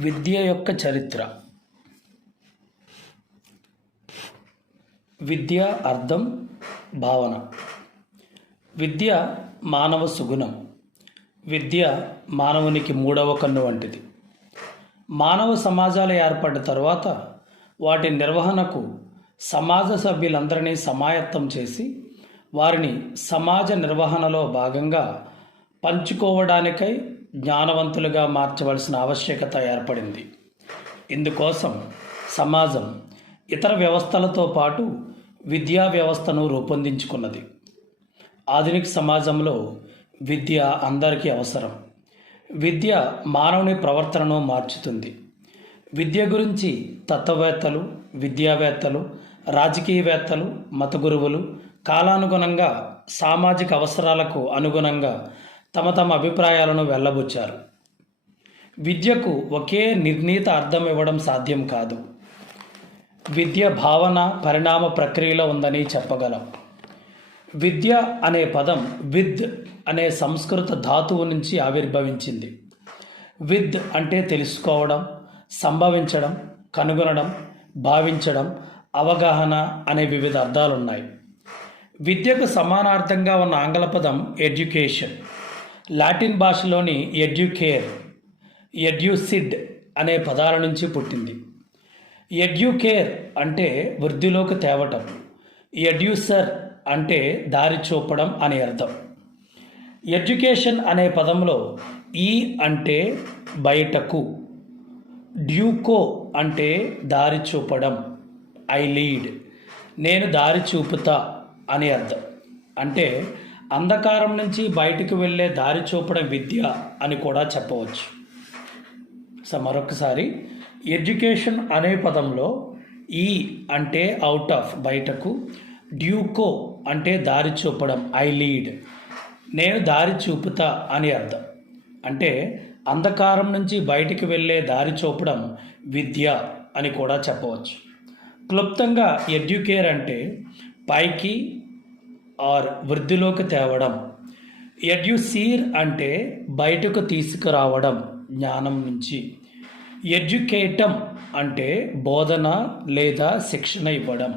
విద్య యొక్క చరిత్ర. విద్య అర్థం, భావన. విద్య మానవ సుగుణం. విద్య మానవునికి మూడవ కన్ను వంటిది. మానవ సమాజాలు ఏర్పడిన తర్వాత వాటి నిర్వహణకు సమాజ సభ్యులందరినీ సమాయత్తం చేసి వారిని సమాజ నిర్వహణలో భాగంగా పంచుకోవడానికై జ్ఞానవంతులుగా మార్చవలసిన ఆవశ్యకత ఏర్పడింది. ఇందుకోసం సమాజం ఇతర వ్యవస్థలతో పాటు విద్యా వ్యవస్థను రూపొందించుకున్నది. ఆధునిక సమాజంలో విద్య అందరికీ అవసరం. విద్య మానవుని ప్రవర్తనను మార్చుతుంది. విద్య గురించి తత్వవేత్తలు, విద్యావేత్తలు, రాజకీయవేత్తలు, మత గురువులు కాలానుగుణంగా సామాజిక అవసరాలకు అనుగుణంగా తమ తమ అభిప్రాయాలను వెళ్ళబుచ్చారు. విద్యకు ఒకే నిర్ణీత అర్థం ఇవ్వడం సాధ్యం కాదు. విద్య భావన, పరిణామ ప్రక్రియలో ఉందని చెప్పగలం. విద్య అనే పదం విద్ అనే సంస్కృత ధాతువు నుంచి ఆవిర్భవించింది. విద్ అంటే తెలుసుకోవడం, సంభవించడం, కనుగొనడం, భావించడం, అవగాహన అనే వివిధ అర్థాలున్నాయి. విద్యకు సమానార్థంగా ఉన్న ఆంగ్ల పదం ఎడ్యుకేషన్. లాటిన్ భాషలోని ఎడ్యుకేర్, ఎడ్యుసిడ్ అనే పదాల నుంచి పుట్టింది. ఎడ్యుకేర్ అంటే వృద్ధిలోకి తేవటం, ఎడ్యూసర్ అంటే దారి చూపడం అని అర్థం. ఎడ్యుకేషన్ అనే పదంలో ఈ అంటే బయటకు, డ్యూకో అంటే దారి చూపడం, ఐ లీడ్, నేను దారి చూపుతా అని అర్థం. అంటే అంధకారం నుంచి బయటకు వెళ్ళే దారి చూపడం విద్య అని కూడా చెప్పవచ్చు. మరొకసారి, ఎడ్యుకేషన్ అనే పదంలో ఈ అంటే అవుట్ ఆఫ్, బయటకు, డ్యూకో అంటే దారి చూపడం, ఐ లీడ్, నేను దారి చూపుతా అని అర్థం. అంటే అంధకారం నుంచి బయటికి వెళ్ళే దారి చూపడం విద్య అని కూడా చెప్పవచ్చు. క్లుప్తంగా ఎడ్యుకేర్ అంటే పైకి ఆర్ వృద్ధిలోకి తేవడం, ఎడ్యుసీర్ అంటే బయటకు తీసుకురావడం జ్ఞానం నుంచి, ఎడ్యుకేటం అంటే బోధన లేదా శిక్షణ ఇవ్వడం.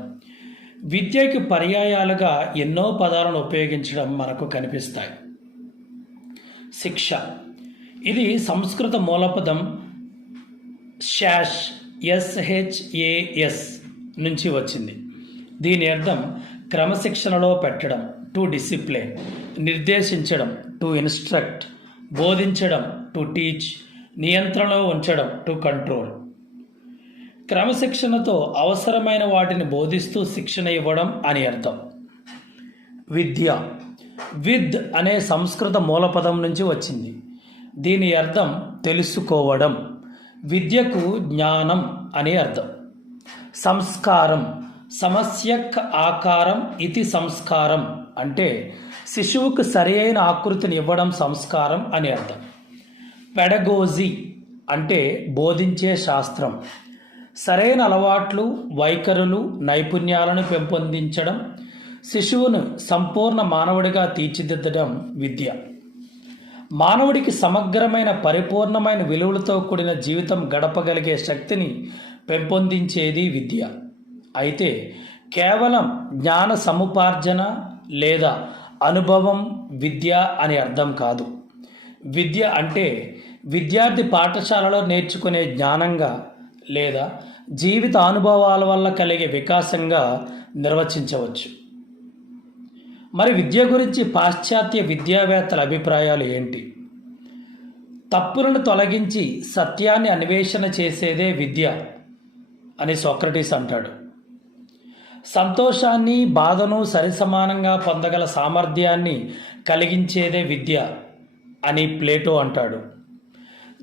విద్యకి పర్యాయాలుగా ఎన్నో పదాలను ఉపయోగించడం మనకు కనిపిస్తాయి. శిక్ష, ఇది సంస్కృత మూలపదం శాష్, SHAS నుంచి వచ్చింది. దీని అర్థం క్రమశిక్షణలో పెట్టడం, టు డిసిప్లిన్, నిర్దేశించడం, టు ఇన్స్ట్రక్ట్, బోధించడం, టు టీచ్, నియంత్రణలో ఉంచడం, టు కంట్రోల్. క్రమశిక్షణతో అవసరమైన వాటిని బోధిస్తూ శిక్షణ ఇవ్వడం అని అర్థం. విద్య, విద్ అనే సంస్కృత మూలపదం నుంచి వచ్చింది. దీని అర్థం తెలుసుకోవడం. విద్యకు జ్ఞానం అని అర్థం. సంస్కారం, సమస్యక్ ఆకారం ఇది సంస్కారం అంటే శిశువుకు సరి అయిన ఆకృతిని ఇవ్వడం సంస్కారం అని అర్థం. పెడగోజీ అంటే బోధించే శాస్త్రం. సరైన అలవాట్లు, వైఖరులు, నైపుణ్యాలను పెంపొందించడం, శిశువును సంపూర్ణ మానవుడిగా తీర్చిదిద్దడం విద్య. మానవుడికి సమగ్రమైన, పరిపూర్ణమైన విలువలతో కూడిన జీవితం గడపగలిగే శక్తిని పెంపొందించేది విద్య. అయితే కేవలం జ్ఞాన సముపార్జన లేదా అనుభవం విద్య అని అర్థం కాదు. విద్య అంటే విద్యార్థి పాఠశాలలో నేర్చుకునే జ్ఞానంగా లేదా జీవిత అనుభవాల వల్ల కలిగే వికాసంగా నిర్వచించవచ్చు. మరి విద్య గురించి పాశ్చాత్య విద్యావేత్తల అభిప్రాయాలు ఏంటి? తప్పులను తొలగించి సత్యాన్ని అన్వేషణ చేసేదే విద్య అని సోక్రటీస్ అంటాడు. సంతోషాన్ని, బాధను సరిసమానంగా పొందగల సామర్థ్యాన్ని కలిగించేదే విద్య అని ప్లేటో అంటాడు.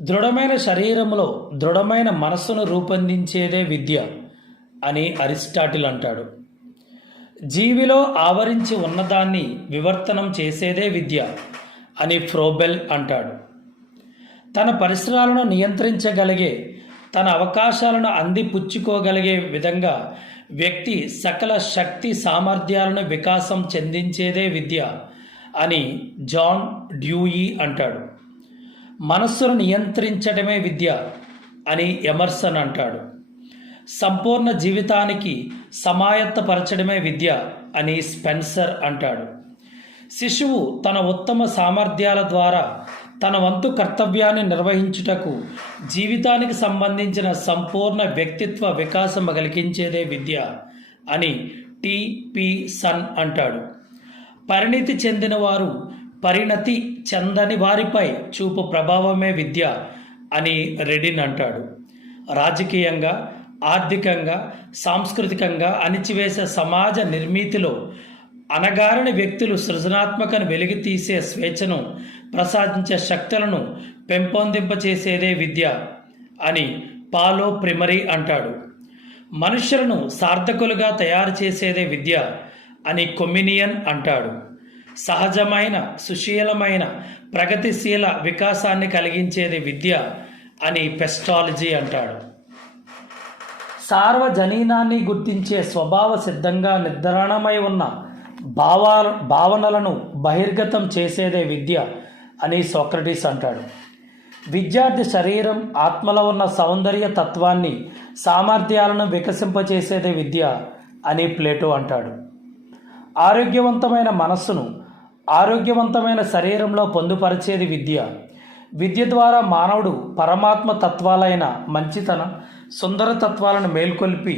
దృఢమైన శరీరంలో దృఢమైన మనస్సును రూపొందించేదే విద్య అని అరిస్టాటిల్ అంటాడు. జీవిలో ఆవరించి ఉన్నదాన్ని వివర్తనం చేసేదే విద్య అని ఫ్రోబెల్ అంటాడు. తన పరిసరాలను నియంత్రించగలిగే, తన అవకాశాలను అందిపుచ్చుకోగలిగే విధంగా వ్యక్తి సకల శక్తి సామర్థ్యాలను వికాసం చెందించేదే విద్య అని జాన్ డ్యూయి అంటాడు. మనస్సును నియంత్రించడమే విద్య అని ఎమర్సన్ అంటాడు. సంపూర్ణ జీవితానికి సమాయత్తపరచడమే విద్య అని స్పెన్సర్ అంటాడు. శిశువు తన ఉత్తమ సామర్థ్యాల ద్వారా తన వంతు కర్తవ్యాన్ని నిర్వహించుటకు జీవితానికి సంబంధించిన సంపూర్ణ వ్యక్తిత్వ వికాసం కలిగించేదే విద్య అని టి.పి. సన్ అంటాడు. పరిణితి చెందిన వారు పరిణతి చెందని వారిపై చూపు ప్రభావమే విద్య అని రెడిన్ అంటాడు. రాజకీయంగా, ఆర్థికంగా, సాంస్కృతికంగా అణిచివేసే సమాజ నిర్మితిలో అణగారిన వ్యక్తులు సృజనాత్మకను వెలికి తీసే స్వేచ్ఛను ప్రసాదించే శక్తులను పెంపొందింపచేసేదే విద్య అని పాలో ప్రిమరీ అంటాడు. మనుష్యులను సార్థకులుగా తయారు చేసేదే విద్య అని కొమినియన్ అంటాడు. సహజమైన, సుశీలమైన, ప్రగతిశీల వికాసాన్ని కలిగించేది విద్య అని పెస్టాలజీ అంటాడు. సార్వజనీనాన్ని గుర్తించే స్వభావ సిద్ధంగా నిర్ధారణమై ఉన్న భావనలను బహిర్గతం చేసేదే విద్య అని సోక్రటీస్ అంటాడు. విద్యార్థి శరీరం, ఆత్మలో ఉన్న సౌందర్య తత్వాన్ని, సామర్థ్యాలను వికసింపచేసేదే విద్య అని ప్లేటో అంటాడు. ఆరోగ్యవంతమైన మనస్సును ఆరోగ్యవంతమైన శరీరంలో పొందుపరిచేది విద్య. విద్య ద్వారా మానవుడు పరమాత్మ తత్వాలైన మంచితనం, సుందర తత్వాలను మేల్కొల్పి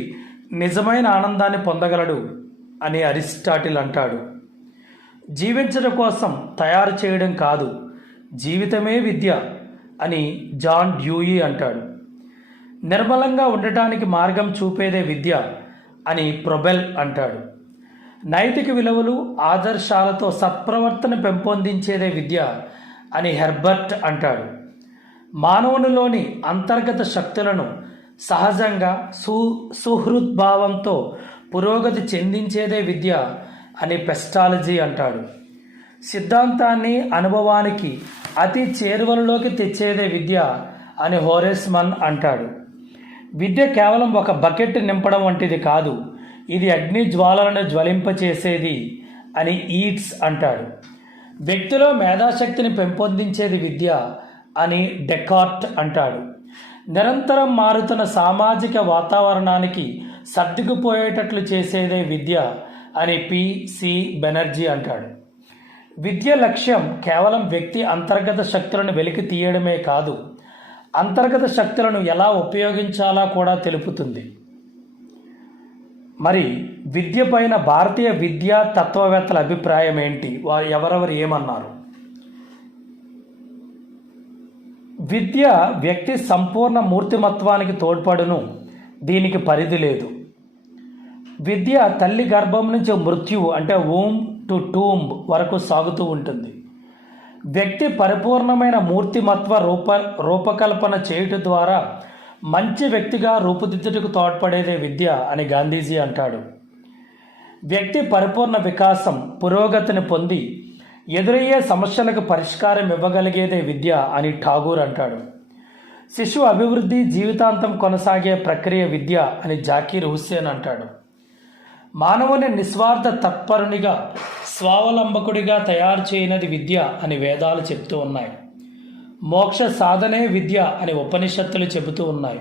నిజమైన ఆనందాన్ని పొందగలడు అని అరిస్టాటిల్ అంటాడు. జీవించడం కోసం తయారు చేయడం కాదు, జీవితమే విద్య అని జాన్ డ్యూయి అంటాడు. నిర్మలంగా ఉండటానికి మార్గం చూపేదే విద్య అని ప్రొబెల్ అంటాడు. నైతిక విలువలు, ఆదర్శాలతో సత్ప్రవర్తన పెంపొందించేదే విద్య అని హెర్బర్ట్ అంటాడు. మానవునిలోని అంతర్గత శక్తులను సహజంగా సుహృద్భావంతో పురోగతి చెందించేదే విద్య అని పెస్టాలజీ అంటాడు. సిద్ధాంతాన్ని అనుభవానికి అతి చేరువలలోకి తెచ్చేదే విద్య అని హోరెస్ మన్ అంటాడు. విద్య కేవలం ఒక బకెట్ నింపడం వంటిది కాదు, ఇది అగ్ని జ్వాలలను జ్వలింపచేసేది అని ఈట్స్ అంటాడు. వ్యక్తిలో మేధాశక్తిని పెంపొందించేది విద్య అని డెకార్ట్ అంటాడు. నిరంతరం మారుతున్న సామాజిక వాతావరణానికి సర్దుకుపోయేటట్లు చేసేదే విద్య అని పి.సి. బెనర్జీ అంటాడు. విద్య లక్ష్యం కేవలం వ్యక్తి అంతర్గత శక్తులను వెలికి తీయడమే కాదు, అంతర్గత శక్తులను ఎలా ఉపయోగించాలో కూడా తెలుపుతుంది. మరి విద్య పైన భారతీయ విద్యా తత్వవేత్తల అభిప్రాయం ఏంటి? ఎవరెవరు ఏమన్నారు? విద్య వ్యక్తి సంపూర్ణ మూర్తిమత్వానికి తోడ్పడును, దీనికి పరిధి లేదు. విద్య తల్లి గర్భం నుంచి మృత్యువు అంటే వూమ్ టు టూంబ్ వరకు సాగుతూ ఉంటుంది. వ్యక్తి పరిపూర్ణమైన మూర్తిమత్వ రూపకల్పన చేయుట ద్వారా మంచి వ్యక్తిగా రూపుదిద్దుటకు తోడ్పడేదే విద్య అని గాంధీజీ అంటాడు. వ్యక్తి పరిపూర్ణ వికాసం, పురోగతిని పొంది ఎదురయ్యే సమస్యలకు పరిష్కారం ఇవ్వగలిగేదే విద్య అని ఠాగూర్ అంటాడు. శిశువు అభివృద్ధి జీవితాంతం కొనసాగే ప్రక్రియ విద్య అని జాకీర్ హుస్సేన్ అంటాడు. మానవుని నిస్వార్థ తత్పరునిగా, స్వావలంబకుడిగా తయారు చేయనది విద్య అని వేదాలు చెప్తూ ఉన్నాయి. మోక్ష సాధనే విద్య అని ఉపనిషత్తులు చెబుతూ ఉన్నాయి.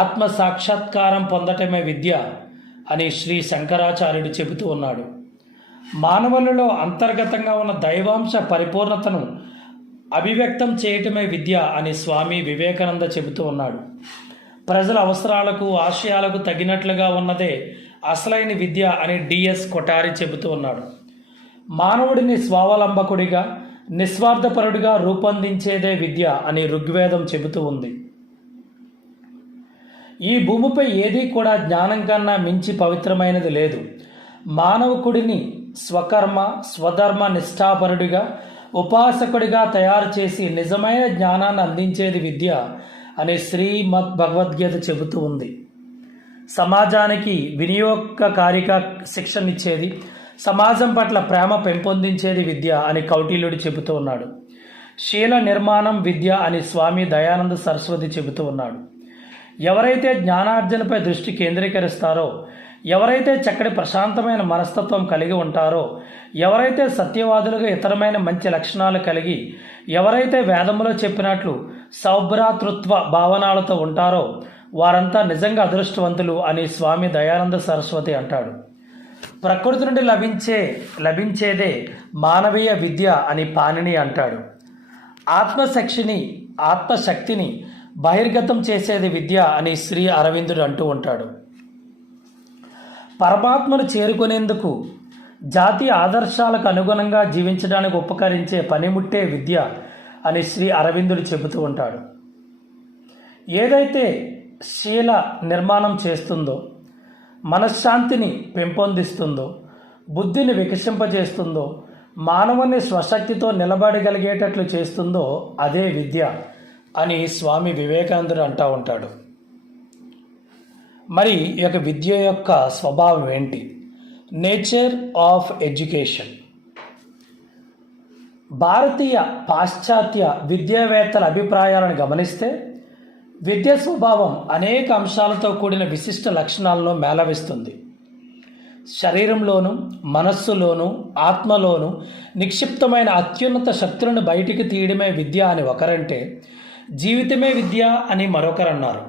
ఆత్మ సాక్షాత్కారం పొందటమే విద్య అని శ్రీ శంకరాచార్యుడు చెబుతూ ఉన్నాడు. మానవులలో అంతర్గతంగా ఉన్న దైవాంశ పరిపూర్ణతను అభివ్యక్తం చేయటమే విద్య అని స్వామి వివేకానంద చెబుతూ ఉన్నాడు. ప్రజల అవసరాలకు, ఆశయాలకు తగినట్లుగా ఉన్నదే అసలైన విద్య అని డిఎస్ కొఠారి చెబుతూ ఉన్నాడు. మానవుడిని స్వావలంబకుడిగా, నిస్వార్థపరుడిగా రూపొందించేదే విద్య అని ఋగ్వేదం చెబుతూ ఉంది. ఈ భూమిపై ఏదీ కూడా జ్ఞానం కన్నా మించి పవిత్రమైనది లేదు. మానవకుడిని స్వకర్మ, స్వధర్మ నిష్ఠాపరుడిగా, ఉపాసకుడిగా తయారు చేసి నిజమైన జ్ఞానాన్ని అందించేది విద్య అని శ్రీమద్ భగవద్గీత చెబుతూ ఉంది. సమాజానికి వినియోగకారిగా శిక్షణ ఇచ్చేది, సమాజం పట్ల ప్రేమ పెంపొందించేది విద్య అని కౌటిల్యుడు చెబుతూ ఉన్నాడు. శీల నిర్మాణం విద్య అని స్వామి దయానంద సరస్వతి చెబుతూ ఉన్నాడు. ఎవరైతే జ్ఞానార్జనపై దృష్టి కేంద్రీకరిస్తారో ఎవరైతే చక్కటి ప్రశాంతమైన మనస్తత్వం కలిగి ఉంటారో, ఎవరైతే సత్యవాదులుగా ఇతరమైన మంచి లక్షణాలు కలిగి, ఎవరైతే వేదములో చెప్పినట్లు సౌభ్రాతృత్వ భావనాలతో ఉంటారో వారంతా నిజంగా అదృష్టవంతులు అని స్వామి దయానంద సరస్వతి అంటాడు. ప్రకృతి నుండి లభించేదే మానవీయ విద్య అని పాణిని అంటాడు. ఆత్మశక్తిని బహిర్గతం చేసేది విద్య అని శ్రీ అరవిందుడు అంటూ ఉంటాడు. పరమాత్మను చేరుకునేందుకు జాతీయ ఆదర్శాలకు అనుగుణంగా జీవించడానికి ఉపకరించే పనిముట్టే విద్య అని శ్రీ అరవిందుడు చెబుతూ ఉంటాడు. ఏదైతే శీల నిర్మాణం చేస్తుందో, మనశ్శాంతిని పెంపొందిస్తుందో, బుద్ధిని వికసింపజేస్తుందో, మానవుని స్వశక్తితో నిలబడగలిగేటట్లు చేస్తుందో అదే విద్య అని స్వామి వివేకానందుడు అంటూ ఉంటాడు. మరి ఈ యొక్క విద్య యొక్క స్వభావం ఏంటి? Nature of education. భారతీయ పాశ్చాత్య విద్యావేత్తల అభిప్రాయాలను గమనిస్తే విద్య స్వభావం అనేక అంశాలతో కూడిన విశిష్ట లక్షణాలను మేళవిస్తుంది. శరీరంలోనూ మనస్సులోనూ ఆత్మలోనూ నిక్షిప్తమైన అత్యున్నత శక్తులను బయటికి తీయడమే విద్య అని ఒకరంటే, జీవితమే విద్య అని మరొకరన్నారు.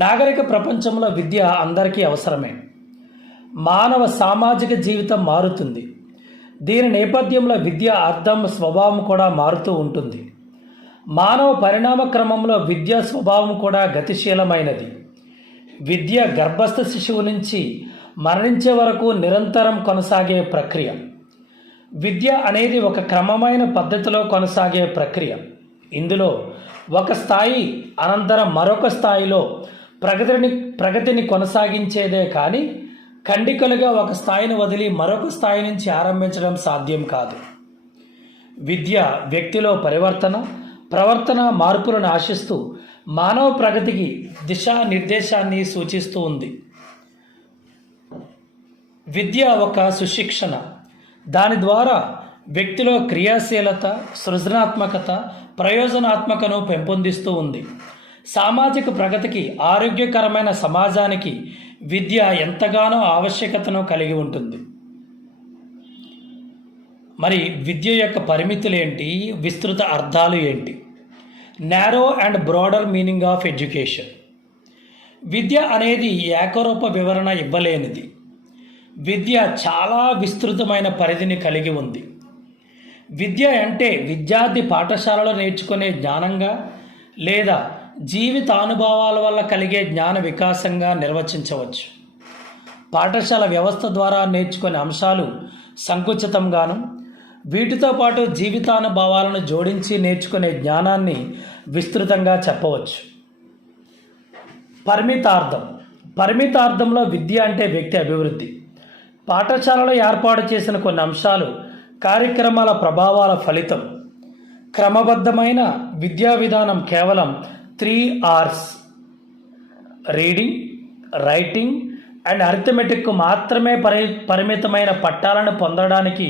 నాగరిక ప్రపంచంలో విద్య అందరికీ అవసరమే. మానవ సామాజిక జీవితం మారుతుంది. దీని నేపథ్యంలో విద్య అర్థం, స్వభావం కూడా మారుతూ ఉంటుంది. మానవ పరిణామ క్రమంలో విద్య స్వభావం కూడా గతిశీలమైనది. విద్య గర్భస్థ శిశువు నుంచి మరణించే వరకు నిరంతరం కొనసాగే ప్రక్రియ. విద్య అనేది ఒక క్రమమైన పద్ధతిలో కొనసాగే ప్రక్రియ. ఇందులో ఒక స్థాయి అనంతరం మరొక స్థాయిలో ప్రగతిని కొనసాగించేదే కానీ ఖండికలుగా ఒక స్థాయిని వదిలి మరొక స్థాయి నుంచి ఆరంభించడం సాధ్యం కాదు. విద్య వ్యక్తిలో ప్రవర్తన మార్పులను ఆశిస్తూ మానవ ప్రగతికి దిశానిర్దేశాన్ని సూచిస్తూ ఉంది. విద్య ఒక సుశిక్షణ. దాని ద్వారా వ్యక్తిలో క్రియాశీలత, సృజనాత్మకత, ప్రయోజనాత్మకను పెంపొందిస్తూ ఉంది. సామాజిక ప్రగతికి, ఆరోగ్యకరమైన సమాజానికి విద్య ఎంతగానో ఆవశ్యకతను కలిగి ఉంటుంది. మరి విద్య యొక్క పరిమితులు ఏంటి? విస్తృత అర్థాలు ఏంటి? Narrow and broader meaning of education. విద్య అనేది ఏకరూప వివరణ ఇవ్వలేనిది. విద్య చాలా విస్తృతమైన పరిధిని కలిగి ఉంది. విద్య అంటే విద్యార్థి పాఠశాలలో నేర్చుకునే జ్ఞానంగా లేదా జీవితానుభవాల వల్ల కలిగే జ్ఞాన వికాసంగా నిర్వచించవచ్చు. పాఠశాల వ్యవస్థ ద్వారా నేర్చుకునే అంశాలు సంకుచితంగాను, వీటితో పాటు జీవితానుభవాలను జోడించి నేర్చుకునే జ్ఞానాన్ని విస్తృతంగా చెప్పవచ్చు. పరిమితార్థంలో విద్య అంటే వ్యక్తి అభివృద్ధి. పాఠశాలలో ఏర్పాటు చేసిన కొన్ని అంశాలు, కార్యక్రమాల ప్రభావాల ఫలితం. క్రమబద్ధమైన విద్యా విధానం కేవలం 3 R's reading, writing and arithmetic మాత్రమే పరిమితమైన పట్టాలను పొందడానికి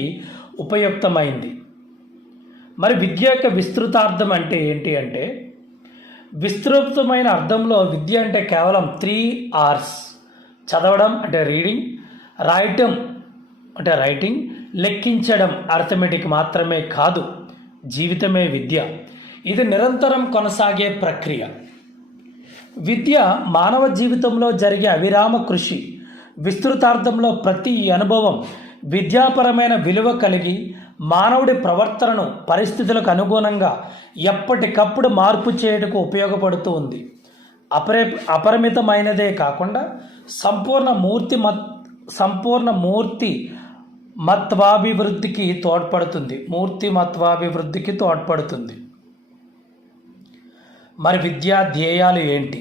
ఉపయుక్తమైంది. మరి విద్య యొక్క విస్తృతార్థం అంటే ఏంటి అంటే, విస్తృతమైన అర్థంలో విద్య అంటే కేవలం 3 R's. చదవడం అంటే రీడింగ్, రాయటం అంటే రైటింగ్, లెక్కించడం అరిథమెటిక్ మాత్రమే కాదు, జీవితమే విద్య. ఇది నిరంతరం కొనసాగే ప్రక్రియ. విద్య మానవ జీవితంలో జరిగే అవిరామ కృషి. విస్తృతార్థంలో ప్రతి అనుభవం విద్యాపరమైన విలువ కలిగి మానవుడి ప్రవర్తనను పరిస్థితులకు అనుగుణంగా ఎప్పటికప్పుడు మార్పు చేయడానికి ఉపయోగపడుతూ ఉంది. అపరిమితమైనదే కాకుండా సంపూర్ణ మూర్తిమత్వాభివృద్ధికి తోడ్పడుతుంది. మరి విద్యా ధ్యేయాలు ఏంటి?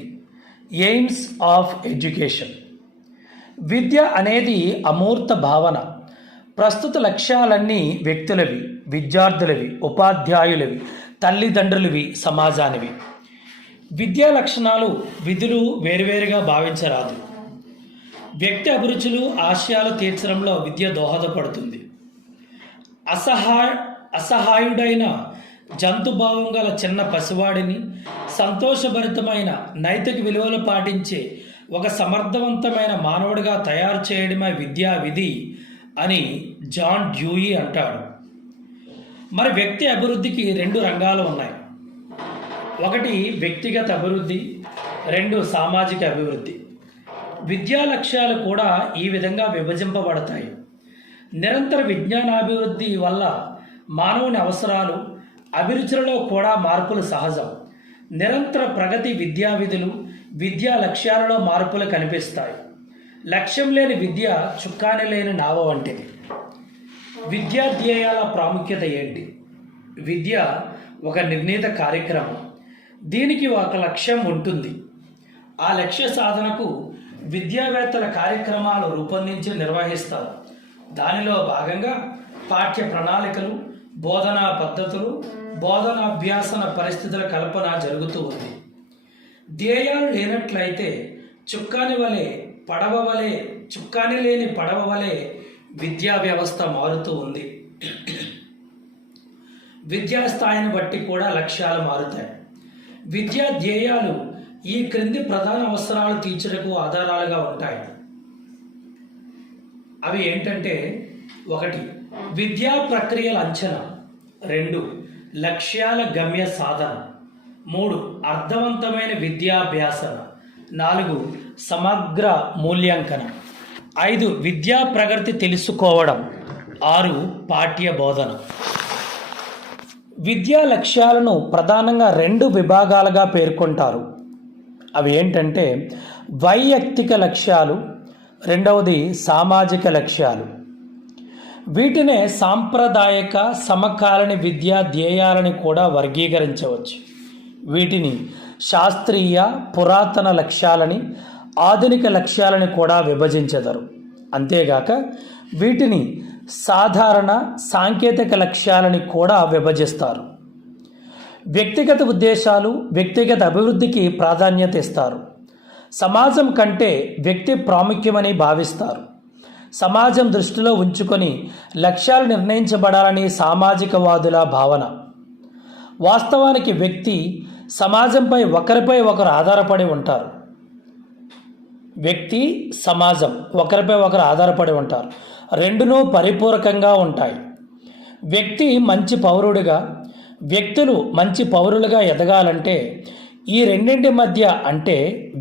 AIIMS of education. విద్య అనేది అమూర్త భావన. ప్రస్తుత లక్ష్యాలన్నీ వ్యక్తులవి, విద్యార్థులవి, ఉపాధ్యాయులవి, తల్లిదండ్రులవి, సమాజానివి. విద్యా లక్షణాలు, విధులు వేరువేరుగా భావించరాదు. వ్యక్తి అభిరుచులు, ఆశయాలు తీర్చడంలో విద్య దోహదపడుతుంది. అసహాయుడైన జంతుభావం గల చిన్న పసివాడిని సంతోషభరితమైన నైతిక విలువలు పాటించే ఒక సమర్థవంతమైన మానవుడిగా తయారు చేయడమే విద్యా విధి అని జాన్ డ్యూయి అంటాడు. మరి వ్యక్తి అభివృద్ధికి 2 రంగాలు ఉన్నాయి. ఒకటి వ్యక్తిగత అభివృద్ధి, 2 సామాజిక అభివృద్ధి. విద్యా లక్ష్యాలు కూడా ఈ విధంగా విభజింపబడతాయి. నిరంతర విజ్ఞానాభివృద్ధి వల్ల మానవుని అవసరాలు, అభిరుచులలో కూడా మార్పులు సహజం. నిరంతర ప్రగతి విద్యా విధులు, విద్యా లక్ష్యాలలో మార్పులు కనిపిస్తాయి. లక్ష్యం లేని విద్య చుక్కాని లేని నావ వంటిది. విద్యా ధ్యేయాల ప్రాముఖ్యత ఏంటి? విద్య ఒక నిర్ణీత కార్యక్రమం. దీనికి ఒక లక్ష్యం ఉంటుంది. ఆ లక్ష్య సాధనకు విద్యావేత్తల కార్యక్రమాలు రూపొందించి నిర్వహిస్తారు. దానిలో భాగంగా పాఠ్య ప్రణాళికలు, బోధనా పద్ధతులు, బోధనాభ్యాసన పరిస్థితుల కల్పన జరుగుతూ ఉంది. ధ్యేయాలు లేనట్లయితే చుక్కాని లేని పడవ వలె విద్యా వ్యవస్థ మారుతూ ఉంది. విద్యా స్థాయిని బట్టి కూడా లక్ష్యాలు మారుతాయి. విద్యా ధ్యేయాలు ఈ క్రింది ప్రధాన అవసరాలు తీర్చుటకు ఆధారాలుగా ఉంటాయి. అవి ఏంటంటే, 1 విద్యా ప్రక్రియల అంచనా, 2 లక్ష్యాల గమ్య సాధన, 3 అర్థవంతమైన విద్యాభ్యాసన, 4 సమగ్ర మూల్యాంకనం, 5 విద్యా ప్రగతి తెలుసుకోవడం, 6 పాఠ్య బోధన. విద్యా లక్ష్యాలను ప్రధానంగా 2 విభాగాలుగా పేర్కొంటారు. అవి ఏంటంటే వైయక్తిక లక్ష్యాలు, రెండవది సామాజిక లక్ష్యాలు. వీటినే సాంప్రదాయక సమకాలీన విద్యా ధ్యేయాలని కూడా వర్గీకరించవచ్చు. వీటిని శాస్త్రీయ పురాతన లక్ష్యాలని, ఆధునిక లక్ష్యాలని కూడా విభజించెదరు. అంతేగాక వీటిని సాధారణ సాంకేతిక లక్ష్యాలని కూడా విభజిస్తారు. వ్యక్తిగత ఉద్దేశాలు, వ్యక్తిగత అభివృద్ధికి ప్రాధాన్యత ఇస్తారు. సమాజం కంటే వ్యక్తి ప్రాముఖ్యమని భావిస్తారు. సమాజం దృష్టిలో ఉంచుకొని లక్ష్యాలు నిర్ణయించబడాలని సామాజికవాదుల భావన. వాస్తవానికి వ్యక్తి సమాజంపై ఒకరిపై ఒకరు ఆధారపడి ఉంటారు. వ్యక్తి సమాజం ఒకరిపై ఒకరు ఆధారపడి ఉంటారు. రెండునూ పరిపూరకంగా ఉంటాయి. వ్యక్తి మంచి పౌరుడిగా, వ్యక్తులు మంచి పౌరులుగా ఎదగాలంటే ఈ రెండింటి మధ్య, అంటే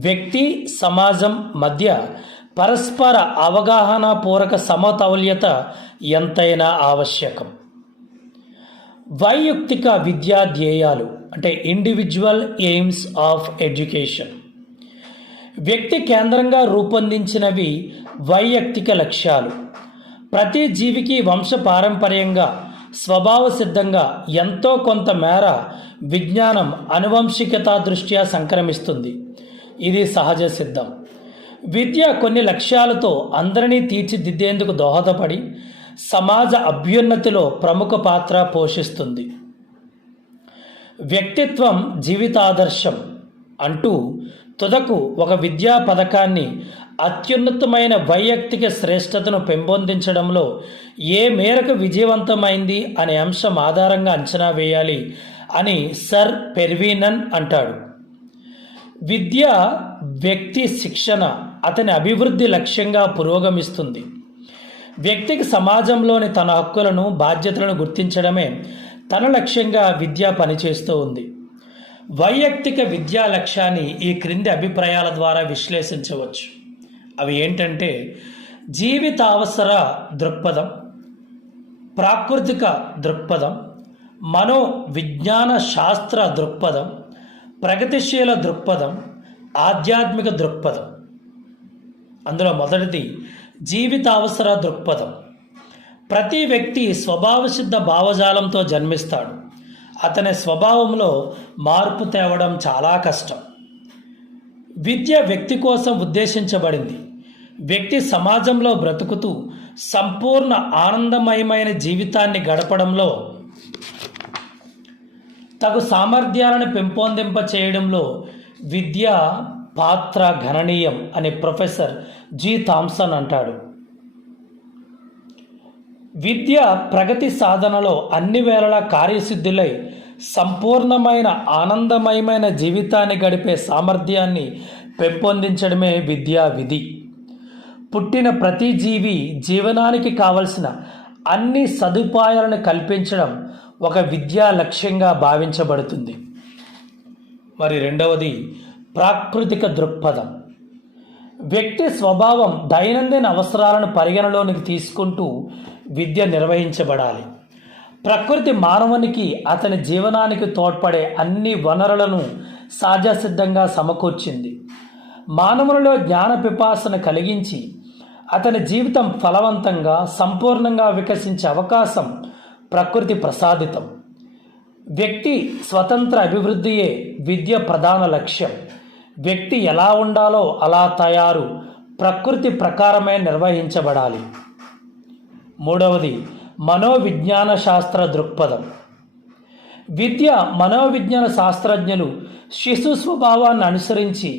వ్యక్తి సమాజం మధ్య పరస్పర అవగాహన పూర్వక సమతౌల్యత ఎంతైనా ఆవశ్యకం. వైయక్తిక విద్యా ధ్యేయాలు అంటే ఇండివిజువల్ ఎయిమ్స్ ఆఫ్ ఎడ్యుకేషన్. వ్యక్తి కేంద్రంగా రూపొందించినవి వైయక్తిక లక్ష్యాలు. ప్రతి జీవికి వంశపారంపర్యంగా, స్వభావ సిద్ధంగా ఎంతో కొంత మేర విజ్ఞానం అనువంశికత దృష్ట్యా సంక్రమిస్తుంది. ఇది సహజ సిద్ధం. విద్య కొన్ని లక్ష్యాలతో అందరినీ తీర్చిదిద్దేందుకు దోహదపడి సమాజ అభ్యున్నతిలో ప్రముఖ పాత్ర పోషిస్తుంది. వ్యక్తిత్వం జీవితాదర్శం అంటూ తుదకు ఒక విద్యా పథకాన్ని అత్యున్నతమైన వైయక్తిక శ్రేష్టతను పెంపొందించడంలో ఏ మేరకు విజయవంతమైంది అనే అంశం ఆధారంగా అంచనా వేయాలి అని సర్ పెర్వీనన్ అంటాడు. విద్య వ్యక్తి శిక్షణ అతని అభివృద్ధి లక్ష్యంగా పురోగమిస్తుంది. వ్యక్తికి సమాజంలోని తన హక్కులను, బాధ్యతలను గుర్తించడమే తన లక్ష్యంగా విద్య పనిచేస్తూ ఉంది. వైయక్తిక విద్యా లక్ష్యాన్ని ఈ క్రింది అభిప్రాయాల ద్వారా విశ్లేషించవచ్చు. అవి ఏంటంటే జీవితావసర దృక్పథం, ప్రాకృతిక దృక్పథం, మనోవిజ్ఞాన శాస్త్ర దృక్పథం, ప్రగతిశీల దృక్పథం, ఆధ్యాత్మిక దృక్పథం. అందులో మొదటిది జీవితావసర దృక్పథం. ప్రతి వ్యక్తి స్వభావసిద్ధ భావజాలంతో జన్మిస్తాడు. అతని స్వభావంలో మార్పు తేవడం చాలా కష్టం. విద్య వ్యక్తి కోసం ఉద్దేశించబడింది. వ్యక్తి సమాజంలో బ్రతుకుతూ సంపూర్ణ ఆనందమయమైన జీవితాన్ని గడపడంలో, తగు సామర్థ్యాలను పెంపొందింప చేయడంలో విద్య పాత్ర గణనీయం అని ప్రొఫెసర్ జి థామ్సన్ అంటాడు. విద్య ప్రగతి సాధనలో అన్ని వేళలా కార్యసిద్ధులై సంపూర్ణమైన ఆనందమయమైన జీవితాన్ని గడిపే సామర్థ్యాన్ని పెంపొందించడమే విద్యా విధి. పుట్టిన ప్రతి జీవి జీవనానికి కావలసిన అన్ని సదుపాయాలను కల్పించడం ఒక విద్యా లక్ష్యంగా భావించబడుతుంది. మరి రెండవది ప్రాకృతిక దృక్పథం. వ్యక్తి స్వభావం, దైనందిన అవసరాలను పరిగణలోనికి తీసుకుంటూ విద్య నిర్వహించబడాలి. ప్రకృతి మానవునికి అతని జీవనానికి తోడ్పడే అన్ని వనరులను సహజసిద్ధంగా సమకూర్చింది. మానవులలో జ్ఞాన పిపాసను కలిగించి అతని జీవితం ఫలవంతంగా సంపూర్ణంగా వికసించే అవకాశం ప్రకృతి ప్రసాదితం. వ్యక్తి స్వతంత్ర అభివృద్ధియే విద్య ప్రధాన లక్ష్యం. వ్యక్తి ఎలా ఉండాలో అలా తయారు ప్రకృతి ప్రకారమే నిర్వహించబడాలి. మూడవది మనోవిజ్ఞాన శాస్త్ర దృక్పథం. విద్య మనోవిజ్ఞాన శాస్త్రజ్ఞులు శిశు స్వభావాన్ని అనుసరించి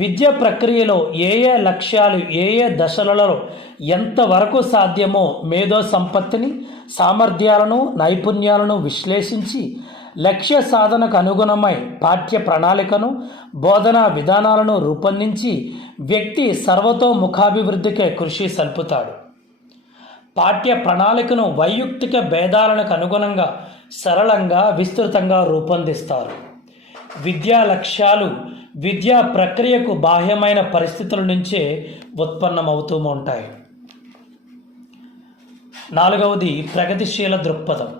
విద్య ప్రక్రియలో ఏ ఏ లక్ష్యాలు ఏ ఏ దశలలో ఎంతవరకు సాధ్యమో మేధో సంపత్తిని, సామర్థ్యాలను, నైపుణ్యాలను విశ్లేషించి లక్ష్య సాధనకు అనుగుణమై పాఠ్య ప్రణాళికను, బోధనా విధానాలను రూపొందించి వ్యక్తి సర్వతోముఖాభివృద్ధికే కృషి సల్పుతాడు. పాఠ్య ప్రణాళికను వైయక్తిక భేదాలకు అనుగుణంగా సరళంగా విస్తృతంగా రూపొందిస్తారు. విద్యా లక్ష్యాలు విద్యా ప్రక్రియకు బాహ్యమైన పరిస్థితుల నుంచే ఉత్పన్నమవుతూ ఉంటాయి. నాలుగవది ప్రగతిశీల దృక్పథం.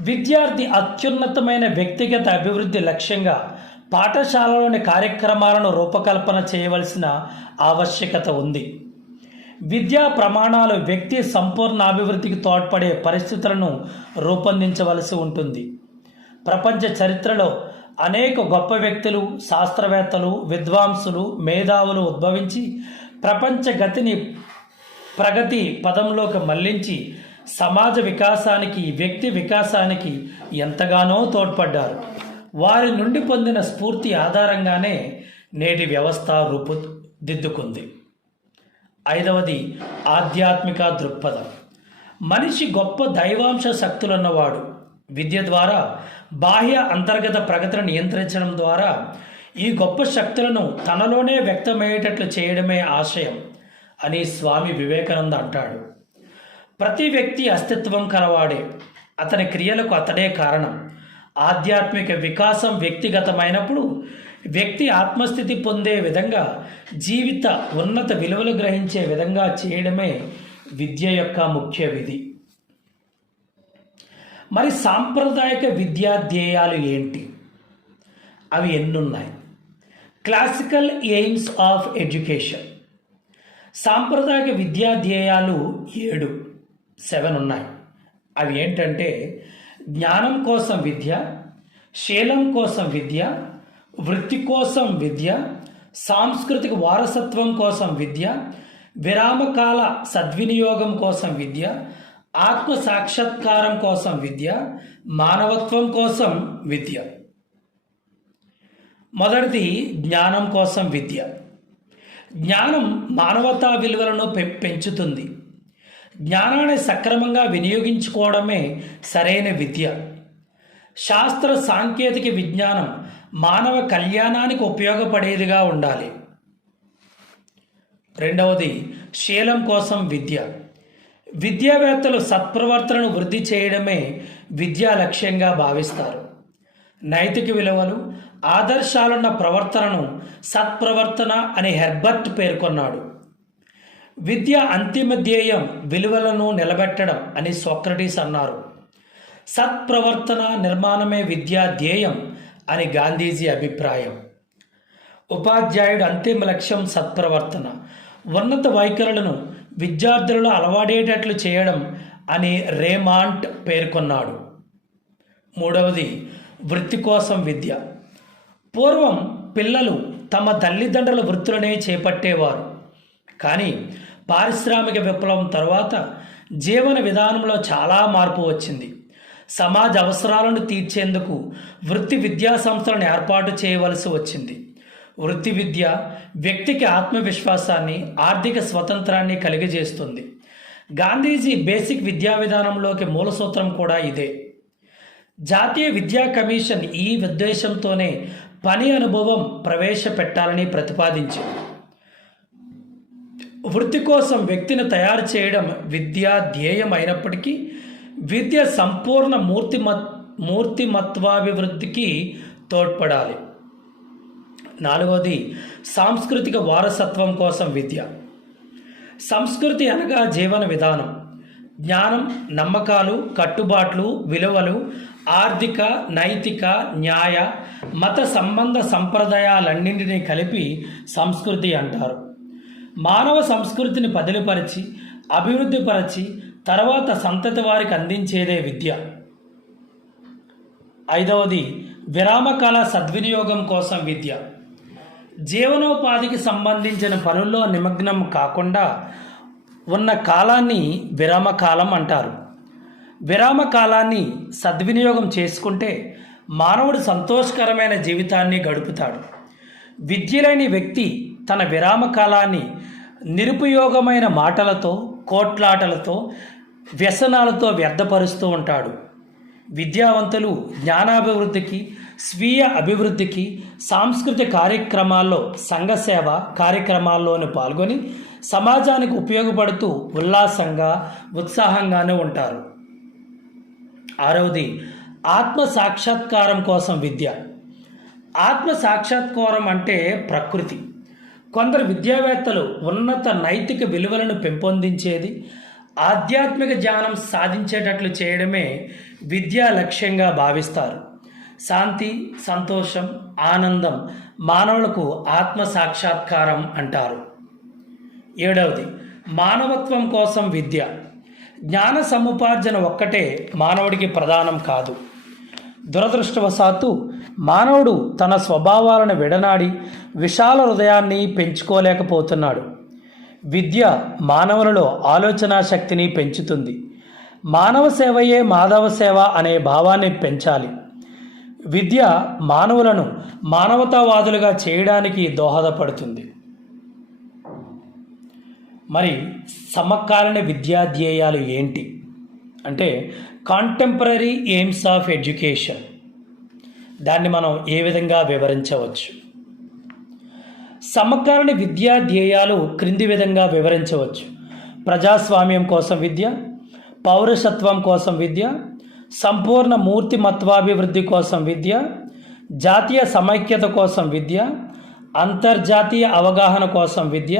విద్యార్థి అత్యున్నతమైన వ్యక్తిగత అభివృద్ధి లక్ష్యంగా పాఠశాలలోని కార్యక్రమాలను రూపకల్పన చేయవలసిన ఆవశ్యకత ఉంది. విద్యా ప్రమాణాలు వ్యక్తి సంపూర్ణ అభివృద్ధికి తోడ్పడే పరిస్థితులను రూపొందించవలసి ఉంటుంది. ప్రపంచ చరిత్రలో అనేక గొప్ప వ్యక్తులు, శాస్త్రవేత్తలు, విద్వాంసులు, మేధావులు ఉద్భవించి ప్రపంచ గతిని ప్రగతి పదంలోకి మళ్లించి సమాజ వికాసానికి, వ్యక్తి వికాసానికి ఎంతగానో తోడ్పడ్డారు. వారి నుండి పొందిన స్ఫూర్తి ఆధారంగానే నేటి వ్యవస్థ రూపుదిద్దుకుంది. ఐదవది ఆధ్యాత్మిక దృక్పథం. మనిషి గొప్ప దైవాంశ శక్తులున్నవాడు. విద్య ద్వారా బాహ్య అంతర్గత ప్రగతిని నియంత్రించడం ద్వారా ఈ గొప్ప శక్తులను తనలోనే వ్యక్తమయ్యేటట్లు చేయడమే ఆశయం అని స్వామి వివేకానంద అంటాడు. ప్రతి వ్యక్తి అస్తిత్వం కలవాడే, అతని క్రియలకు అతడే కారణం. ఆధ్యాత్మిక వికాసం వ్యక్తిగతమైనప్పుడు వ్యక్తి ఆత్మస్థితి పొందే విధంగా, జీవిత ఉన్నత విలువలు గ్రహించే విధంగా చేయడమే విద్య యొక్క ముఖ్య విధి. మరి సాంప్రదాయిక విద్యా ధ్యేయాలు ఏంటి? అవి ఎన్నున్నాయి? Classical AIIMS of education. సాంప్రదాయిక విద్యా ధ్యేయాలు 7 ఉన్నాయి. అవి ఏంటంటే జ్ఞానం కోసం విద్య, శీలం కోసం విద్య, వృత్తి కోసం విద్య, సాంస్కృతిక వారసత్వం కోసం విద్య, విరామకాల సద్వినియోగం కోసం విద్య, ఆత్మ సాక్షాత్కారం కోసం విద్య, మానవత్వం కోసం విద్య. మొదటిది జ్ఞానం కోసం విద్య. జ్ఞానం మానవతా విలువలను పెంచుతుంది. జ్ఞానాన్ని సక్రమంగా వినియోగించుకోవడమే సరైన విద్య. శాస్త్ర సాంకేతిక విజ్ఞానం మానవ కళ్యాణానికి ఉపయోగపడేదిగా ఉండాలి. రెండవది శీలం కోసం విద్య. విద్యావేత్తలు సత్ప్రవర్తనను వృద్ధి చేయడమే విద్యా లక్ష్యంగా భావిస్తారు. నైతిక విలువలు, ఆదర్శాలున్న ప్రవర్తనను సత్ప్రవర్తన అని హెర్బర్ట్ పేర్కొన్నాడు. విద్య అంతిమ ధ్యేయం విలువలను నిలబెట్టడం అని సోక్రటీస్ అన్నారు. సత్ప్రవర్తన నిర్మాణమే విద్యా ధ్యేయం అని గాంధీజీ అభిప్రాయం. ఉపాధ్యాయుడు అంతిమ లక్ష్యం సత్ప్రవర్తన, ఉన్నత వైఖరులను విద్యార్థులలో అలవాడేటట్లు చేయడం అని రేమాంట్ పేర్కొన్నాడు. మూడవది వృత్తి కోసం విద్య. పూర్వం పిల్లలు తమ తల్లిదండ్రుల వృత్తులనే చేపట్టేవారు. కానీ పారిశ్రామిక విప్లవం తర్వాత జీవన విధానంలో చాలా మార్పు వచ్చింది. సమాజ అవసరాలను తీర్చేందుకు వృత్తి విద్యా సంస్థలను ఏర్పాటు చేయవలసి వచ్చింది. వృత్తి విద్య వ్యక్తికి ఆత్మవిశ్వాసాన్ని, ఆర్థిక స్వతంత్రాన్ని కలిగజేస్తుంది. గాంధీజీ బేసిక్ విద్యా విధానంలోకి మూల సూత్రం కూడా ఇదే. జాతీయ విద్యా కమిషన్ ఈ ఉద్దేశంతోనే పని అనుభవం ప్రవేశపెట్టాలని ప్రతిపాదించింది. వృత్తి కోసం వ్యక్తిని తయారు చేయడం విద్యా ధ్యేయం అయినప్పటికీ విద్య సంపూర్ణ మూర్తిమత్వాభివృద్ధికి తోడ్పడాలి. 4వది సాంస్కృతిక వారసత్వం కోసం విద్య. సంస్కృతి అనగా జీవన విధానం, జ్ఞానం, నమ్మకాలు, కట్టుబాట్లు, విలువలు, ఆర్థిక, నైతిక, న్యాయ, మత సంబంధ సంప్రదాయాలన్నింటినీ కలిపి సంస్కృతి అంటారు. మానవ సంస్కృతిని పదిలిపరిచి అభివృద్ధిపరచి తర్వాత సంతతి వారికి అందించేదే విద్య. 5వది విరామకాల సద్వినియోగం కోసం విద్య. జీవనోపాధికి సంబంధించిన పనుల్లో నిమగ్నం కాకుండా ఉన్న కాలాన్ని విరామకాలం అంటారు. విరామకాలాన్ని సద్వినియోగం చేసుకుంటే మానవుడు సంతోషకరమైన జీవితాన్ని గడుపుతాడు. విద్య లేని వ్యక్తి తన విరామకాలాన్ని నిరుపయోగమైన మాటలతో, కోట్లాటలతో, వ్యసనాలతో వ్యర్థపరుస్తూ ఉంటాడు. విద్యావంతులు జ్ఞానాభివృద్ధికి, స్వీయ అభివృద్ధికి, సాంస్కృతిక కార్యక్రమాల్లో, సంఘసేవ కార్యక్రమాల్లోనూ పాల్గొని సమాజానికి ఉపయోగపడుతూ ఉల్లాసంగా, ఉత్సాహంగానే ఉంటారు. 6వది ఆత్మ సాక్షాత్కారం కోసం విద్య. ఆత్మ సాక్షాత్కారం అంటే ప్రకృతి. కొందరు విద్యావేత్తలు ఉన్నత నైతిక విలువలను పెంపొందించేది, ఆధ్యాత్మిక జ్ఞానం సాధించేటట్లు చేయడమే విద్యా లక్ష్యంగా భావిస్తారు. శాంతి, సంతోషం, ఆనందం మానవులకు ఆత్మ సాక్షాత్కారం అంటారు. 7వది మానవత్వం కోసం విద్య. జ్ఞాన సముపార్జన ఒక్కటే మానవుడికి ప్రధానం కాదు. దురదృష్టవశాత్తు మానవుడు తన స్వభావాలను విడనాడి విశాల హృదయాన్ని పెంచుకోలేకపోతున్నాడు. విద్య మానవులలో ఆలోచనా శక్తిని పెంచుతుంది. మానవ సేవయే మాధవ సేవ అనే భావాన్ని పెంచాలి. విద్య మానవులను మానవతావాదులుగా చేయడానికి దోహదపడుతుంది. మరి సమకాలీన విద్యా ధ్యేయాలు ఏంటి అంటే కాంటెంపరీ ఎయిమ్స్ ఆఫ్ ఎడ్యుకేషన్. దాన్ని మనం ఏ విధంగా వివరించవచ్చు? సమకాలీన విద్యా ధ్యేయాలు క్రింది విధంగా వివరించవచ్చు. ప్రజాస్వామ్యం కోసం విద్య, పౌరసత్వం కోసం విద్య, సంపూర్ణ మూర్తిమత్వాభివృద్ధి కోసం విద్య, జాతీయ సమైక్యత కోసం విద్య, అంతర్జాతీయ అవగాహన కోసం విద్య,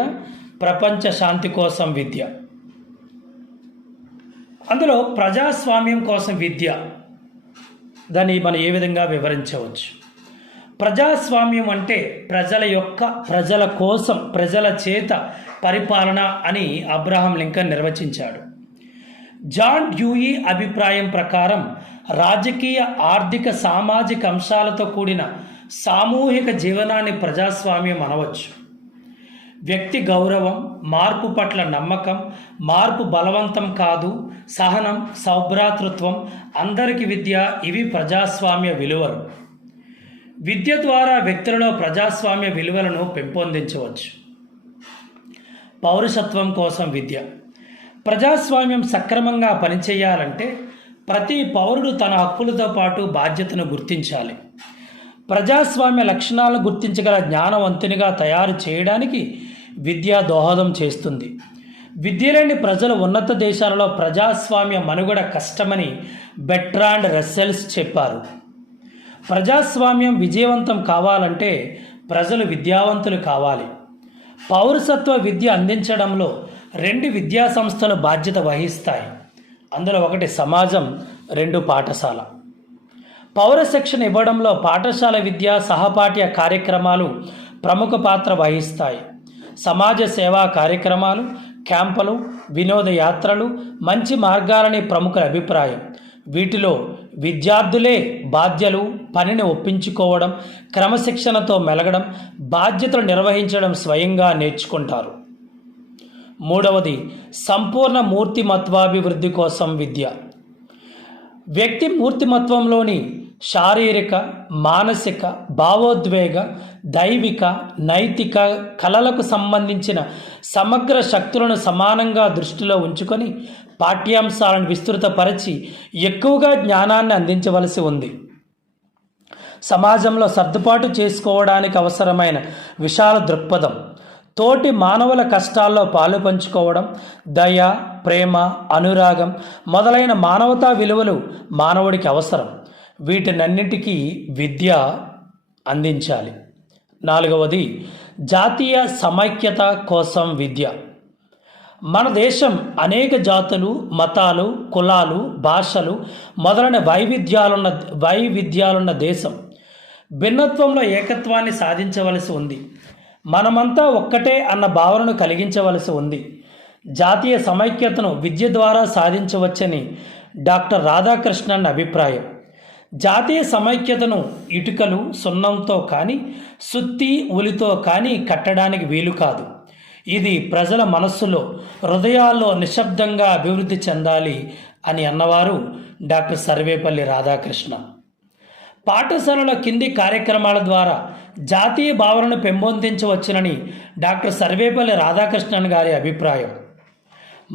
ప్రపంచ శాంతి కోసం విద్య. అందులో ప్రజాస్వామ్యం కోసం విద్య, దాన్ని మనం ఏ విధంగా వివరించవచ్చు? ప్రజాస్వామ్యం అంటే ప్రజల కోసం, ప్రజల చేత పరిపాలన అని అబ్రహాం లింకన్ నిర్వచించాడు. జాన్ డ్యూయి అభిప్రాయం ప్రకారం రాజకీయ, ఆర్థిక, సామాజిక అంశాలతో కూడిన సామూహిక జీవనాన్ని ప్రజాస్వామ్యం అనవచ్చు. వ్యక్తి గౌరవం, మార్పు పట్ల నమ్మకం, మార్పు బలవంతం కాదు, సహనం, సౌభ్రాతృత్వం, అందరికీ విద్య, ఇవి ప్రజాస్వామ్య విలువలు. విద్య ద్వారా వ్యక్తులలో ప్రజాస్వామ్య విలువలను పెంపొందించవచ్చు. పౌరసత్వం కోసం విద్య. ప్రజాస్వామ్యం సక్రమంగా పనిచేయాలంటే ప్రతి పౌరుడు తన హక్కులతో పాటు బాధ్యతను గుర్తించాలి. ప్రజాస్వామ్య లక్షణాలను గుర్తించగల జ్ఞానవంతునిగా తయారు చేయడానికి విద్య దోహదం చేస్తుంది. విద్య లేని ప్రజలు ఉన్నత దేశాలలో ప్రజాస్వామ్య మనుగడ కష్టమని బెర్ట్రాండ్ రస్సెల్స్ చెప్పారు. ప్రజాస్వామ్యం విజయవంతం కావాలంటే ప్రజలు విద్యావంతులు కావాలి. పౌరసత్వ విద్య అందించడంలో 2 విద్యా సంస్థలు బాధ్యత వహిస్తాయి. అందులో ఒకటి సమాజం, 2 పాఠశాల. పౌర శిక్షణ ఇవ్వడంలో పాఠశాల విద్య, సహపాఠ్య కార్యక్రమాలు ప్రముఖ పాత్ర వహిస్తాయి. సమాజ సేవా కార్యక్రమాలు, క్యాంపులు, వినోద యాత్రలు మంచి మార్గాలని ప్రముఖుల అభిప్రాయం. వీటిలో విద్యార్థులే బాధ్యలు, పనిని ఒప్పించుకోవడం, క్రమశిక్షణతో మెలగడం, బాధ్యతలు నిర్వహించడం స్వయంగా నేర్చుకుంటారు. 3వది సంపూర్ణ మూర్తిమత్వాభివృద్ధి కోసం విద్య. వ్యక్తి మూర్తిమత్వంలోని శారీరక, మానసిక, భావోద్వేగ, దైవిక, నైతిక, కళలకు సంబంధించిన సమగ్ర శక్తులను సమానంగా దృష్టిలో ఉంచుకొని పాఠ్యాంశాలను విస్తృతపరిచి ఎక్కువగా జ్ఞానాన్ని అందించవలసి ఉంది. సమాజంలో సర్దుబాటు చేసుకోవడానికి అవసరమైన విశాల దృక్పథం, తోటి మానవుల కష్టాల్లో పాలు పంచుకోవడం, దయ, ప్రేమ, అనురాగం మొదలైన మానవతా విలువలు మానవుడికి అవసరం. వీటినన్నిటికీ విద్య అందించాలి. 4వది జాతీయ సమైక్యత కోసం విద్య. మన దేశం అనేక జాతులు, మతాలు, కులాలు, భాషలు మొదలైన వైవిధ్యాలున్న దేశం. భిన్నత్వంలో ఏకత్వాన్ని సాధించవలసి ఉంది. మనమంతా ఒక్కటే అన్న భావనను కలిగించవలసి ఉంది. జాతీయ సమైక్యతను విద్య ద్వారా సాధించవచ్చని డాక్టర్ రాధాకృష్ణన్ అభిప్రాయం. జాతీయ సమైక్యతను ఇటుకలు, సున్నంతో కానీ, సుత్తి, ఉలితో కానీ కట్టడానికి వీలు కాదు. ఇది ప్రజల మనస్సులో, హృదయాల్లో నిశ్శబ్దంగా అభివృద్ధి చెందాలి అని అన్నవారు డాక్టర్ సర్వేపల్లి రాధాకృష్ణ. పాఠశాలల కింది కార్యక్రమాల ద్వారా జాతీయ భావనను పెంపొందించవచ్చునని డాక్టర్ సర్వేపల్లి రాధాకృష్ణన్ గారి అభిప్రాయం.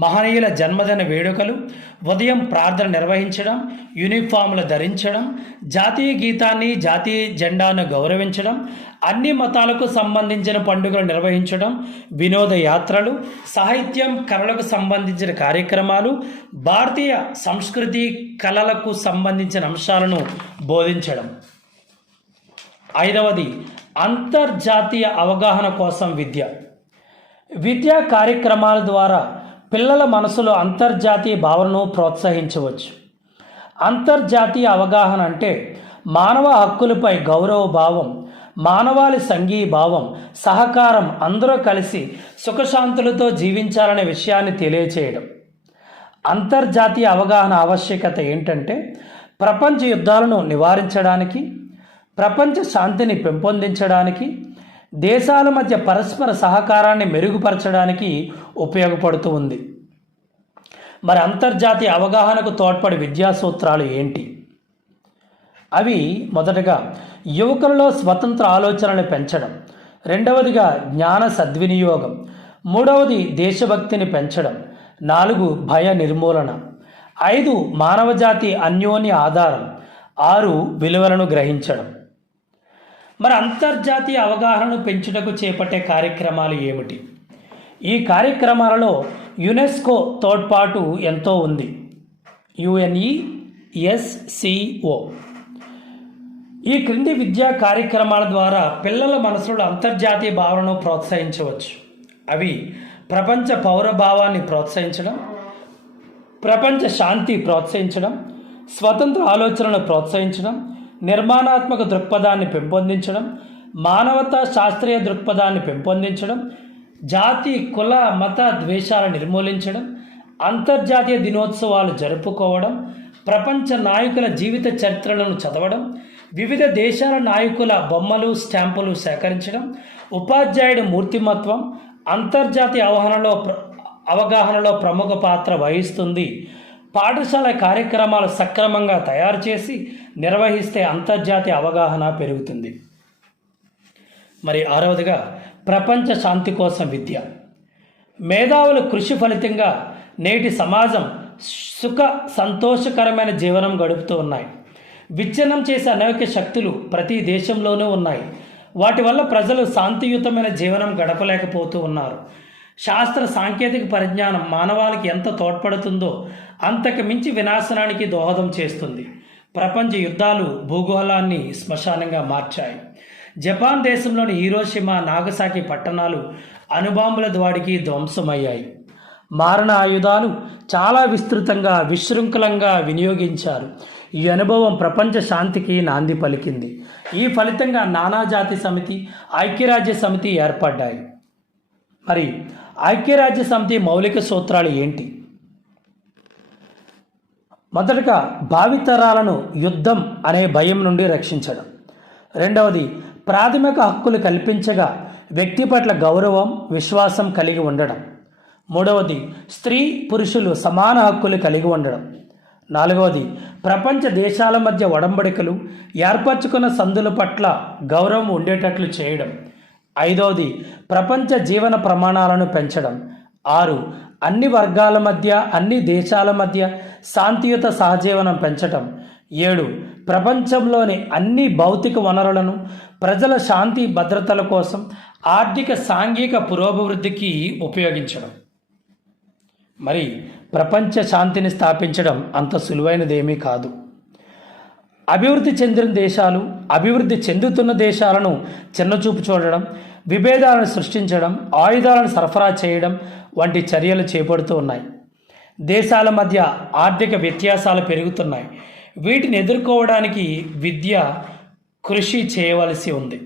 మహనీయుల జన్మదిన వేడుకలు, ఉదయం ప్రార్థన నిర్వహించడం, యూనిఫామ్లు ధరించడం, జాతీయ గీతాన్ని, జాతీయ జెండాను గౌరవించడం, అన్ని మతాలకు సంబంధించిన పండుగలు నిర్వహించడం, వినోద యాత్రలు, సాహిత్యం, కళలకు సంబంధించిన కార్యక్రమాలు, భారతీయ సంస్కృతి, కళలకు సంబంధించిన అంశాలను బోధించడం. 5వది అంతర్జాతీయ అవగాహన కోసం విద్య. విద్యా కార్యక్రమాల ద్వారా పిల్లల మనసులో అంతర్జాతీయ భావనను ప్రోత్సహించవచ్చు. అంతర్జాతీయ అవగాహన అంటే మానవ హక్కులపై గౌరవ భావం, మానవాళి సంఘీభావం, సహకారం, అందరూ కలిసి సుఖశాంతులతో జీవించాలనే విషయాన్ని తెలియచేయడం. అంతర్జాతీయ అవగాహన ఆవశ్యకత ఏంటంటే ప్రపంచ యుద్ధాలను నివారించడానికి, ప్రపంచ శాంతిని పెంపొందించడానికి, దేశాల మధ్య పరస్పర సహకారాన్ని మెరుగుపరచడానికి ఉపయోగపడుతూ ఉంది. మరి అంతర్జాతీయ అవగాహనకు తోడ్పడే విద్యా సూత్రాలు ఏంటి? అవి మొదటగా యువకులలో స్వతంత్ర ఆలోచనలు పెంచడం, 2వదిగా జ్ఞాన సద్వినియోగం, 3వది దేశభక్తిని పెంచడం, 4 భయ నిర్మూలన, 5 మానవజాతి అన్యోన్య ఆధారం, 6 విలువలను గ్రహించడం. మరి అంతర్జాతీయ అవగాహనను పెంచుటకు చేపట్టే కార్యక్రమాలు ఏమిటి? ఈ కార్యక్రమాలలో యునెస్కో తోడ్పాటు ఎంతో ఉంది. UNESCO. ఈ క్రింది విద్యా కార్యక్రమాల ద్వారా పిల్లల మనసులో అంతర్జాతీయ భావనను ప్రోత్సహించవచ్చు. అవి ప్రపంచ పౌరభావాన్ని ప్రోత్సహించడం, ప్రపంచ శాంతి ప్రోత్సహించడం, స్వతంత్ర ఆలోచనను ప్రోత్సహించడం, నిర్మాణాత్మక దృక్పథాన్ని పెంపొందించడం, మానవతా శాస్త్రీయ దృక్పథాన్ని పెంపొందించడం, జాతి, కుల, మత ద్వేషాలను నిర్మూలించడం, అంతర్జాతీయ దినోత్సవాలు జరుపుకోవడం, ప్రపంచ నాయకుల జీవిత చరిత్రలను చదవడం, వివిధ దేశాల నాయకుల బొమ్మలు, స్టాంపులు సేకరించడం, ఉపాధ్యాయుడి మూర్తిమత్వం అంతర్జాతీయ అవగాహనలో ప్రముఖ పాత్ర వహిస్తుంది. పాఠశాల కార్యక్రమాలు సక్రమంగా తయారు చేసి నిర్వహిస్తే అంతర్జాతీయ అవగాహన పెరుగుతుంది. మరి 6వదిగా ప్రపంచ శాంతి కోసం విద్య. మేధావుల కృషి ఫలితంగా నేటి సమాజం సుఖ సంతోషకరమైన జీవనం గడుపుతూ ఉన్నాయి. విచ్ఛిన్నం చేసే అనేక శక్తులు ప్రతి దేశంలోనూ ఉన్నాయి. వాటి వల్ల ప్రజలు శాంతియుతమైన జీవనం గడపలేకపోతూ ఉన్నారు. శాస్త్ర సాంకేతిక పరిజ్ఞానం మానవాళికి ఎంత తోడ్పడుతుందో అంతకు మించి వినాశనానికి దోహదం చేస్తుంది. ప్రపంచ యుద్ధాలు భూగోళాన్ని శ్మశానంగా మార్చాయి. జపాన్ దేశంలోని హీరోషిమా, నాగసాకి పట్టణాలు అణుబాంబుల దాడికి ధ్వంసమయ్యాయి. మారణ ఆయుధాలు చాలా విస్తృతంగా, విశృంఖలంగా వినియోగించారు. ఈ అనుభవం ప్రపంచ శాంతికి నాంది పలికింది. ఈ ఫలితంగా నానాజాతి సమితి, ఐక్యరాజ్య సమితి ఏర్పడ్డాయి. మరి ఐక్యరాజ్య సమితి మౌలిక సూత్రాలు ఏంటి? మొదటగా భావితరాలను యుద్ధం అనే భయం నుండి రక్షించడం. 2వది ప్రాథమిక హక్కులు కల్పించగా వ్యక్తి పట్ల గౌరవం, విశ్వాసం కలిగి ఉండడం. 3వది స్త్రీ పురుషులు సమాన హక్కులు కలిగి ఉండడం. 4వది ప్రపంచ దేశాల మధ్య ఒడంబడికలు, ఏర్పరచుకున్న సంధుల పట్ల గౌరవం ఉండేటట్లు చేయడం. 5వది ప్రపంచ జీవన ప్రమాణాలను పెంచడం. 6 అన్ని వర్గాల మధ్య, అన్ని దేశాల మధ్య శాంతియుత సహజీవనం పెంచటం. 7 ప్రపంచంలోని అన్ని భౌతిక వనరులను ప్రజల శాంతి భద్రతల కోసం ఆర్థిక సాంఘిక పురోభివృద్ధికి ఉపయోగించడం. మరి ప్రపంచ శాంతిని స్థాపించడం అంత సులువైనదేమీ కాదు. అభివృద్ధి చెందిన దేశాలు అభివృద్ధి చెందుతున్న దేశాలను చిన్నచూపు చూడడం, విభేదాలను సృష్టించడం, ఆయుధాలను సరఫరా చేయడం వంటి చర్యలు చేపడుతూ ఉన్నాయి. దేశాల మధ్య ఆర్థిక వ్యత్యాసాలు పెరుగుతున్నాయి. వీటిని ఎదుర్కోవడానికి విద్య కృషి చేయవలసి ఉంది.